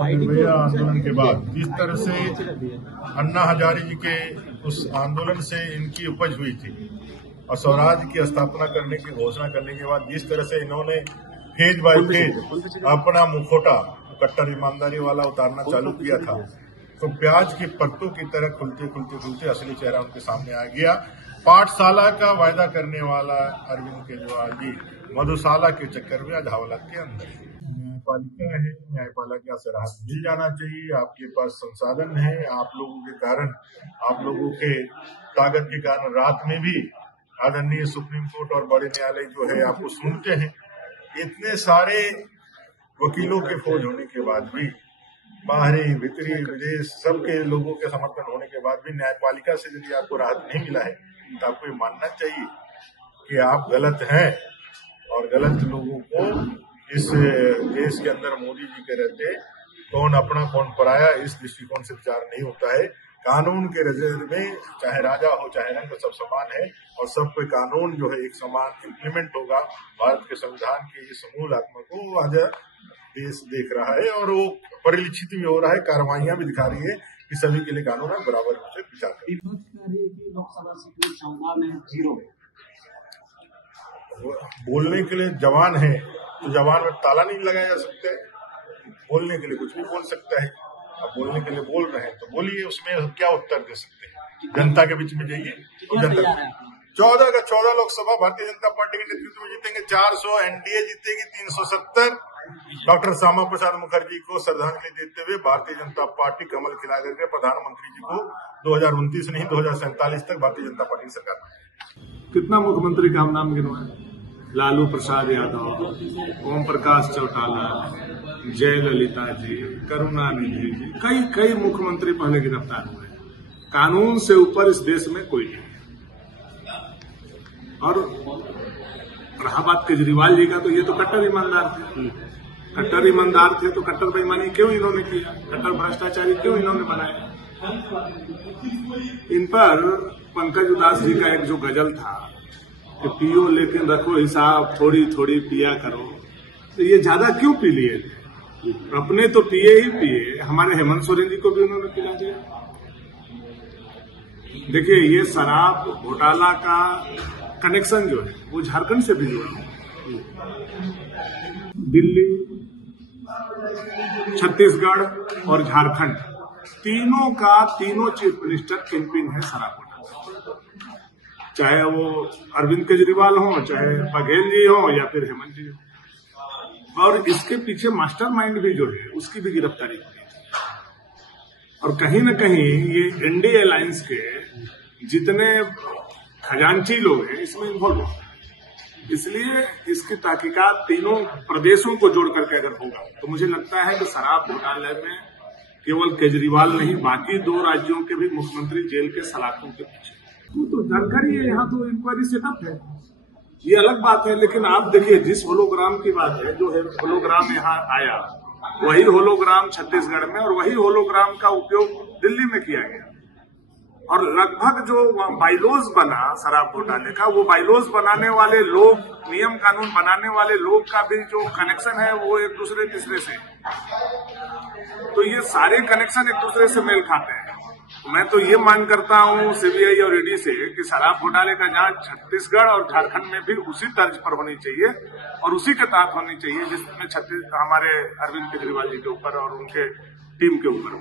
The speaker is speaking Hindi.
निर्भया आंदोलन के बाद जिस तरह से अन्ना हजारे जी के उस आंदोलन से इनकी उपज हुई थी और स्वराज की स्थापना करने की घोषणा करने के बाद जिस तरह से इन्होंने फेज बाय फेज अपना मुखौटा कट्टर ईमानदारी वाला उतारना चालू किया था, तो प्याज की परतों की तरह खुलते असली चेहरा उनके सामने आ गया। पाठशाला का वायदा करने वाला अरविंद केजरीवाल जी मधुशाला के चक्कर में आज हवालात के अंदर है। न्यायपालिका है, न्यायपालिका से राहत मिल जाना चाहिए। आपके पास संसाधन है, आप लोगों के कारण, आप लोगों के ताकत के कारण रात में भी आदरणीय सुप्रीम कोर्ट और बड़े न्यायालय जो है आपको सुनते हैं। इतने सारे वकीलों के फौज होने के बाद भी, बाहरी भीतरी विदेश सबके लोगों के समर्थन होने के बाद भी न्यायपालिका से यदि आपको राहत नहीं मिला है तो आपको ये मानना चाहिए कि आप गलत हैं और गलत लोगों को इस देश के अंदर मोदी जी के रहते कौन अपना कौन पराया इस दृष्टिकोण से विचार नहीं होता है। कानून के नजर में चाहे राजा हो चाहे रंग सब समान है और सब पे कानून जो है एक समान इम्प्लीमेंट होगा। भारत के संविधान की इस मूल आत्मा को आज देश देख रहा है और वो परिलक्षित भी हो रहा है, कार्रवाइयां भी दिखा रही है कि सभी के लिए कानून बराबर रूप से विचार बोलने के लिए जवान है तो जवान में ताला नहीं लगाया जा सकता है। बोलने के लिए कुछ भी बोल सकता है। अब बोलने के लिए बोल रहे हैं तो बोलिए, उसमें क्या उत्तर दे सकते हैं। जनता के बीच में जाइए और जनता 14 लोकसभा भारतीय जनता पार्टी के नेतृत्व में जीतेंगे, 400 एनडीए जीतेगी, 370। डॉक्टर श्यामा प्रसाद मुखर्जी को श्रद्धांजलि देते हुए भारतीय जनता पार्टी कमल खिला करके प्रधानमंत्री जी को 2029 नहीं 2047 तक भारतीय जनता पार्टी की सरकार बनाएगी। कितना मुख्यमंत्री का हम नाम गिनवाए? लालू प्रसाद यादव, ओम प्रकाश चौटाला, जयललिता जी, करुणानिधि जी, कई मुख्यमंत्री पहले गिरफ्तार हुए। कानून से ऊपर इस देश में कोई नहीं। और रहा बात केजरीवाल जी का, तो ये तो कट्टर ईमानदार थे। कट्टर ईमानदार थे तो कट्टर बेईमानी क्यों इन्होंने किया? कट्टर भ्रष्टाचारी क्यों इन्होंने बनाया? इन पर पंकज उदास जी का एक जो गजल था कि पियो लेकिन रखो हिसाब, थोड़ी थोड़ी पिया करो, तो ये ज्यादा क्यों पी लिए थे? अपने तो पिए ही पिए, हमारे हेमंत सोरेन जी को भी उन्होंने पिला दिया। देखिए, ये शराब घोटाला का कनेक्शन जो है वो झारखंड से भी जुड़ा है। दिल्ली, छत्तीसगढ़ और झारखंड तीनों चीफ मिनिस्टर किंगपिन है शराब घोटाला। चाहे वो अरविंद केजरीवाल हो, चाहे बघेल जी हो या फिर हेमंत जी हो। और इसके पीछे मास्टरमाइंड भी जो है उसकी भी गिरफ्तारी हुई है। और कहीं न कहीं ये एनडीए अलायंस के जितने खजांची लोग हैं इसमें इन्वॉल्व होते हैं। इसलिए इसकी तहकीकात तीनों प्रदेशों को जोड़ करके अगर होगा तो मुझे लगता है कि शराब घोटाले में केवल केजरीवाल नहीं, बाकी 2 राज्यों के भी मुख्यमंत्री जेल के सलाखों के पीछे। तो जानकारी है, यहाँ तो इंक्वायरी सेटअप है, ये अलग बात है। लेकिन आप देखिए, जिस होलोग्राम की बात है, जो है होलोग्राम यहाँ आया, वही होलोग्राम छत्तीसगढ़ में और वही होलोग्राम का उपयोग दिल्ली में किया गया। और लगभग जो बाइलॉज बना शराब घोटाले का, वो बाइलॉज बनाने वाले लोग, नियम कानून बनाने वाले लोग का भी जो कनेक्शन है वो एक दूसरे तीसरे से, तो ये सारे कनेक्शन एक दूसरे से मेल खाते हैं। मैं तो ये मांग करता हूँ सीबीआई और ईडी से कि शराब घोटाले का जांच छत्तीसगढ़ और झारखंड में भी उसी तर्ज पर होनी चाहिए और उसी के तहत होनी चाहिए जिसमें हमारे अरविंद केजरीवाल जी के ऊपर और उनके टीम के ऊपर।